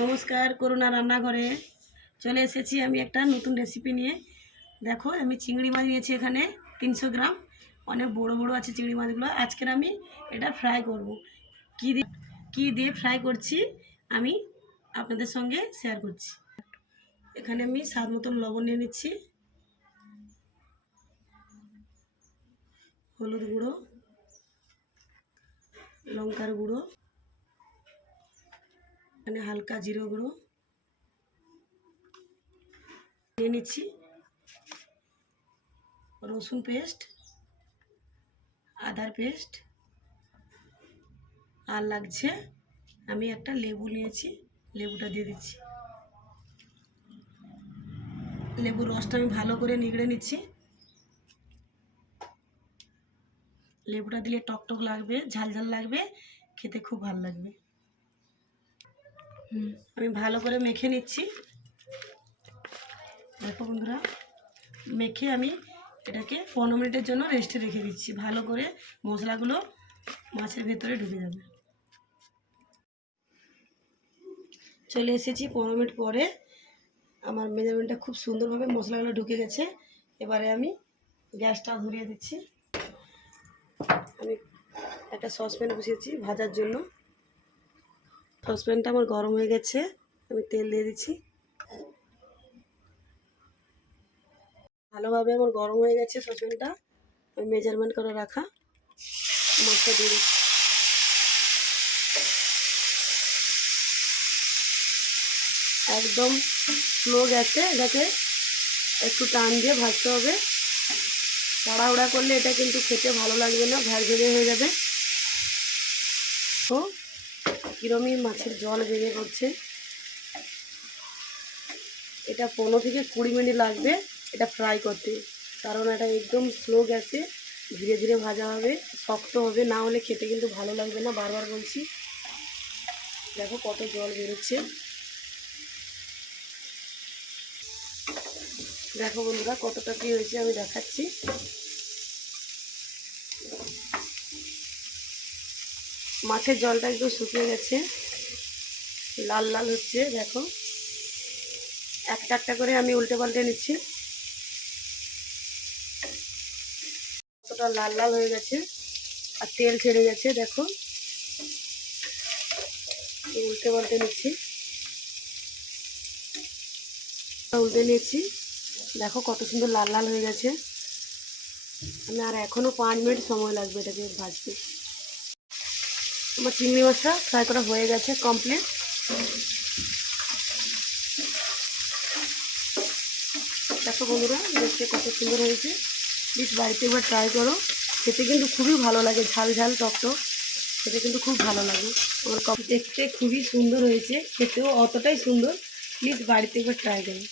নমস্কার, করুণা রান্নাঘরে চলে এসেছি আমি একটা নতুন রেসিপি নিয়ে। দেখো, আমি চিংড়ি মাছ নিয়েছি এখানে 300 গ্রাম। অনেক বড় বড় আছে চিংড়ি মাছগুলো। আজকের আমি এটা ফ্রাই করব। কী দিয়ে ফ্রাই করছি আমি আপনাদের সঙ্গে শেয়ার করছি। এখানে আমি স্বাদ মতন লবণ নিয়ে নিচ্ছি, হলুদ গুঁড়ো, লঙ্কার গুঁড়ো, এখানে হালকা জিরে গুঁড়ো নিয়ে নিচ্ছি, রসুন পেস্ট, আদার পেস্ট, আর লাগছে আমি একটা লেবু নিয়েছি, লেবুটা দিয়ে দিচ্ছি। লেবুর রসটা আমি ভালো করে নিগড়ে নিচ্ছি। লেবুটা দিলে টকটক লাগবে, ঝাল ঝাল লাগবে, খেতে খুব ভালো লাগবে। আমি ভালো করে মেখে নিচ্ছি। দেখো বন্ধুরা, মেখে আমি এটাকে 15 মিনিটের জন্য রেস্টে রেখে দিচ্ছি। ভালো করে মশলাগুলো মাছের ভেতরে ঢুকে যাবে। চলে এসেছি 15 মিনিট পরে। আমার মেজারমেন্টটা খুব সুন্দরভাবে মশলাগুলো ঢুকে গেছে। এবারে আমি গ্যাসটা ধরিয়ে দিচ্ছি। আমি একটা সসপ্যান বসিয়েছি ভাজার জন্য। সসপ্যানটা আমার গরম হয়ে গেছে, আমি তেল দিয়ে দিচ্ছি। ভালোভাবে আমার গরম হয়ে গেছে সসপ্যানটা। আমি মেজারমেন্ট করে রাখা মাছটা দিয়ে দিচ্ছি। একদম স্লো গ্যাসে এটাকে একটু টান দিয়ে ভাজতে হবে। তাড়াহুড়া করলে এটা কিন্তু খেতে ভালো লাগবে না, ভেজে হয়ে যাবে। তো কিরমই মাছের জল বেরিয়ে পড়ছে। এটা 15 থেকে 20 মিনিট লাগবে এটা ফ্রাই করতে, কারণ এটা একদম স্লো গ্যাসে ধীরে ধীরে ভাজা হবে, শক্ত হবে, না হলে খেতে কিন্তু ভালো লাগবে না। বারবার বলছি, দেখো কত জল বেরোচ্ছে। দেখো বন্ধুরা কতটা কি হয়েছে আমি দেখাচ্ছি। মাছের জলটা একদম শুকিয়ে গেছে, লাল লাল হচ্ছে। দেখো একটা একটা করে আমি উল্টে পাল্টে নিচ্ছি। কতটা লাল লাল হয়ে গেছে আর তেল ছেড়ে গেছে। দেখো উল্টে পাল্টে নিচ্ছি, উল্টে নিচ্ছি। দেখো কত সুন্দর লাল লাল হয়ে গেছে। আমি আর এখনও 5 মিনিট সময় লাগবে এটাকে ভাজতে। আমার চিংড়ি মাছটা ফ্রাই করা হয়ে গেছে, কমপ্লিট। দেখো বন্ধুরা, দেখতে কত সুন্দর হয়েছে। প্লিজ বাড়িতে একবার ট্রাই করো, খেতে কিন্তু খুবই ভালো লাগে, ঝাল ঝাল টকটক, খেতে কিন্তু খুব ভালো লাগে। আমার দেখতে খুবই সুন্দর হয়েছে, খেতেও অতটাই সুন্দর। প্লিজ বাড়িতে একবার ট্রাই করো।